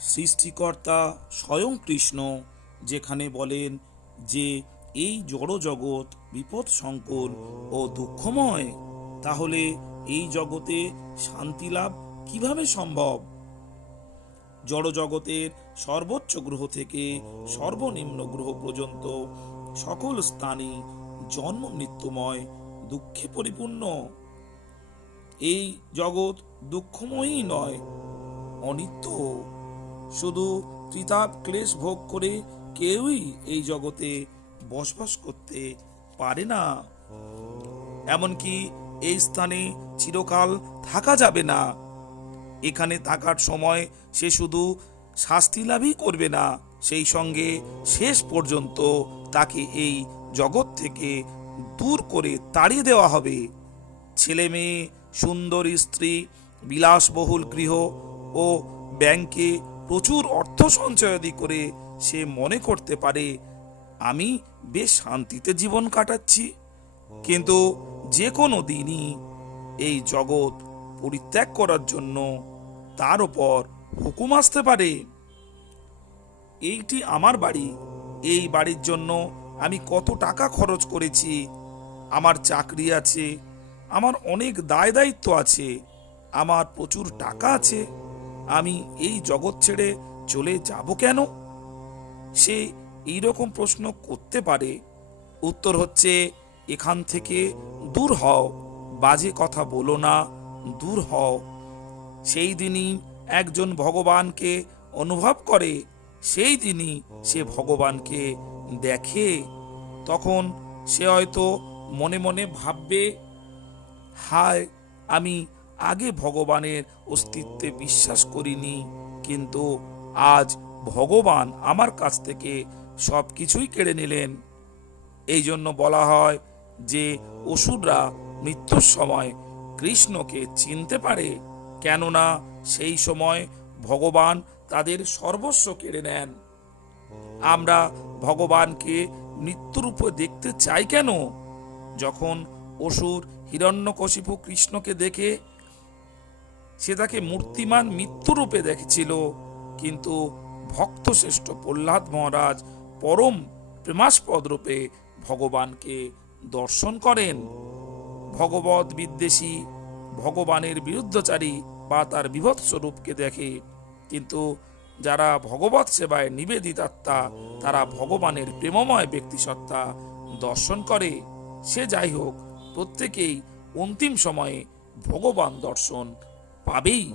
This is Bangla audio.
সৃষ্টিকর্তা স্বয়ং কৃষ্ণ যেখানে বলেন যে এই জড় জগৎ বিপদ সংকুল ও দুঃখময়, তাহলে এই জগতে শান্তি লাভ কিভাবে সম্ভব? জড় জগতের সর্বোচ্চ গ্রহ থেকে সর্বনিম্ন গ্রহ পর্যন্ত সকল স্থানই জন্ম মৃত্যুময়, দুঃখে পরিপূর্ণ। এই জগৎ দুঃখময়ই নয়, অনিত্য। শুধু ত্রিতাপ ক্লেশ ভোগ করে কেউই এই জগতে বসবাস করতে পারে না। এমনকি এই স্থানে চিরকাল থাকা যাবে না। এখানে থাকার সময় সে শুধু শাস্তি লাভই করবে না, সেই সঙ্গে শেষ পর্যন্ত তাকে এই জগৎ থেকে দূর করে তাড়িয়ে দেওয়া হবে। ছেলে মেয়ে, সুন্দর স্ত্রী, বিলাসবহুল গৃহ ও ব্যাংকে প্রচুর অর্থ সঞ্চয়াদি করে সে মনে করতে পারে আমি বেশ শান্তিতে জীবন কাটাচ্ছি। কিন্তু যে কোনো দিনই এই জগৎ পরিত্যাগ করার জন্য তার ওপর হুকুম আসতে পারে। এইটি আমার বাড়ি, এই বাড়ির জন্য আমি কত টাকা খরচ করেছি, আমার চাকরি আছে, আমার অনেক দায় দায়িত্ব আছে, আমার প্রচুর টাকা আছে, আমি এই জগৎ ছেড়ে চলে যাব কেন? সে এইরকম প্রশ্ন করতে পারে। উত্তর হচ্ছে, এখান থেকে দূর হও, বাজে কথা বলো না, দূর হও। সেই দিনই একজন ভগবানকে অনুভব করে, সেই দিনই সে ভগবানকে দেখে। তখন সে হয়তো মনে মনে ভাববে, হায়, আমি আগে ভগবানের অস্তিত্বে বিশ্বাস করিনি, কিন্তু আজ ভগবান আমার কাছ থেকে সব কিছুই কেড়ে নিলেন। এই জন্য বলা হয় যে অসুররা মৃত্যুর সময় কৃষ্ণকে চিনতে পারে, কেননা সেই সময় ভগবান তাদের সর্বস্ব কেড়ে নেন। আমরা ভগবানকে মৃত্যুরূপে দেখতে চাই কেন? যখন অসুর হিরণ্যকশিপু কৃষ্ণকে দেখে সে তাকে মূর্তিমান মৃত্যুরূপে দেখেছিল, কিন্তু ভক্তশ্রেষ্ঠ প্রহ্লাদ মহারাজ পরম প্রেমাস্পদ রূপে ভগবানকে দর্শন করেন। ভগবত বিদ্বেষী ভগবানের বিরুদ্ধচারী বা তার বিভৎস রূপকে দেখে, কিন্তু যারা ভগবত সেবায় নিবেদিত আত্মা তারা ভগবানের প্রেমময় ব্যক্তিসত্তা দর্শন করে। সে যাই হোক, প্রত্যেকেই অন্তিম সময়ে ভগবান দর্শন পাবেই।